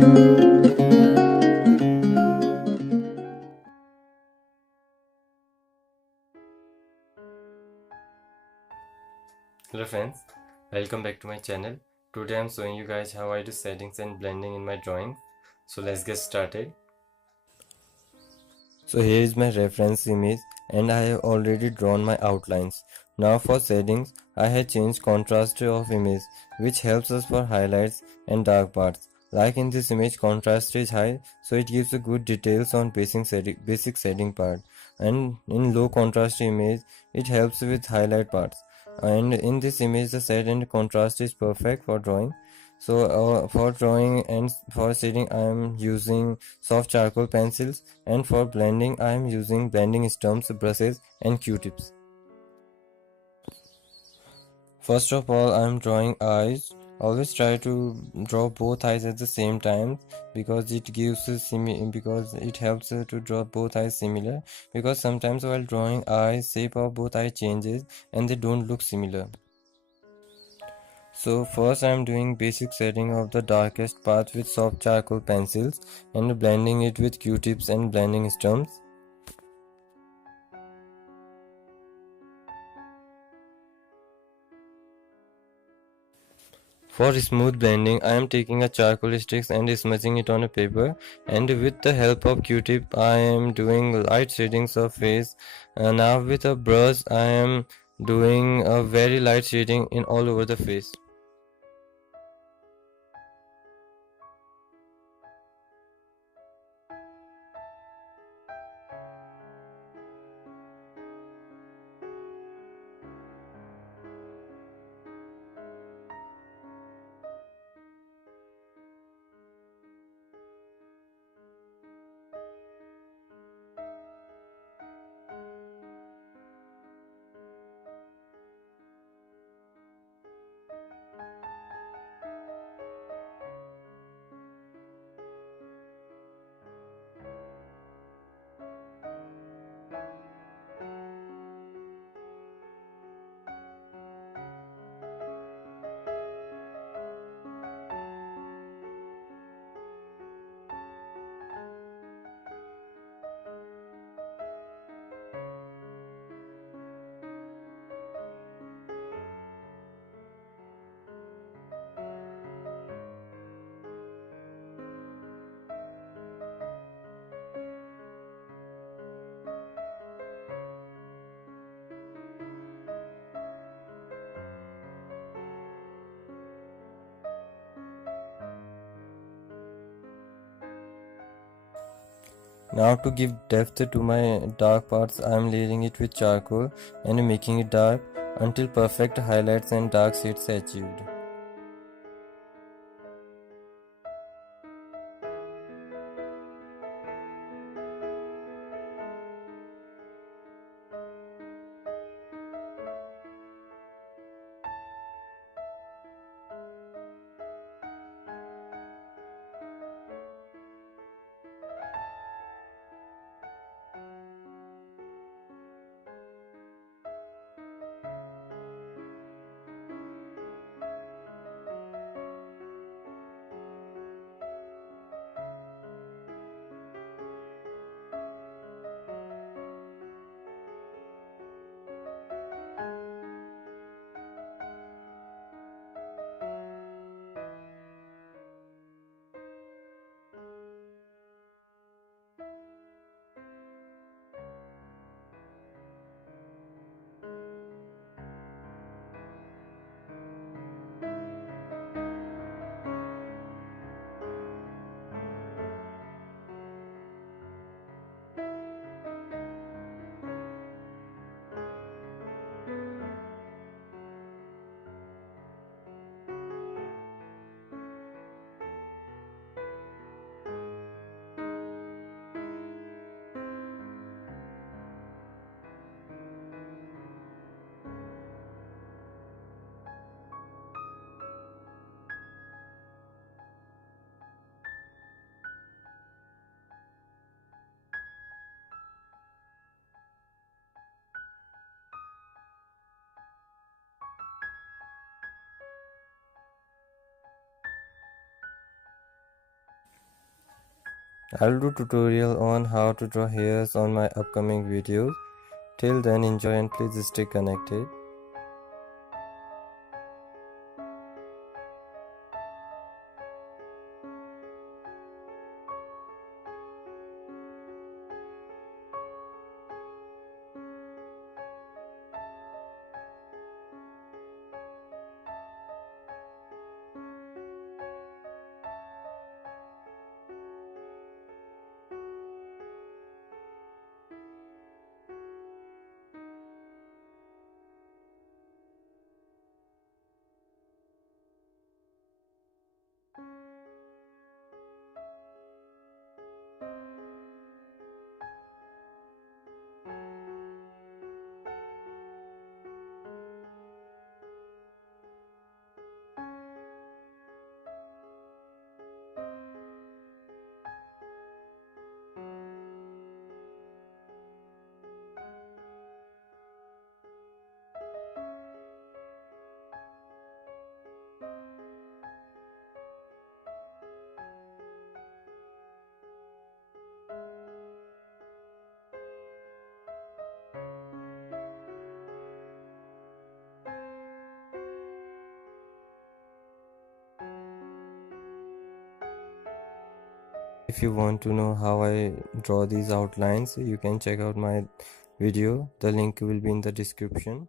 Hello friends, welcome back to my channel. Today I'm showing you guys how I do settings and blending in my drawing. So let's get started. So here is my reference image and I have already drawn my outlines. Now for settings, I have changed contrast of image, which helps us for highlights and dark parts. Like in this image, contrast is high, so it gives a good details on basic setting part. And in low contrast image, it helps with highlight parts. And in this image, the set and contrast is perfect for drawing. So for drawing and for shading, I am using soft charcoal pencils, and for blending I am using blending stumps, brushes and q-tips. First of all, I am drawing eyes. Always try to draw both eyes at the same time because it gives because it helps to draw both eyes similar, because sometimes while drawing eyes, shape of both eyes changes and they don't look similar. So first I am doing basic setting of the darkest part with soft charcoal pencils and blending it with q-tips and blending stumps. For smooth blending, I am taking a charcoal sticks and smudging it on a paper, and with the help of q-tip I am doing light shadings of face. Now with a brush I am doing a very light shading in all over the face. Now to give depth to my dark parts, I am layering it with charcoal and making it dark until perfect highlights and dark shades are achieved. I'll do tutorial on how to draw hairs on my upcoming videos. Till then, enjoy and please stay connected. If you want to know how I draw these outlines, you can check out my video. The link will be in the description.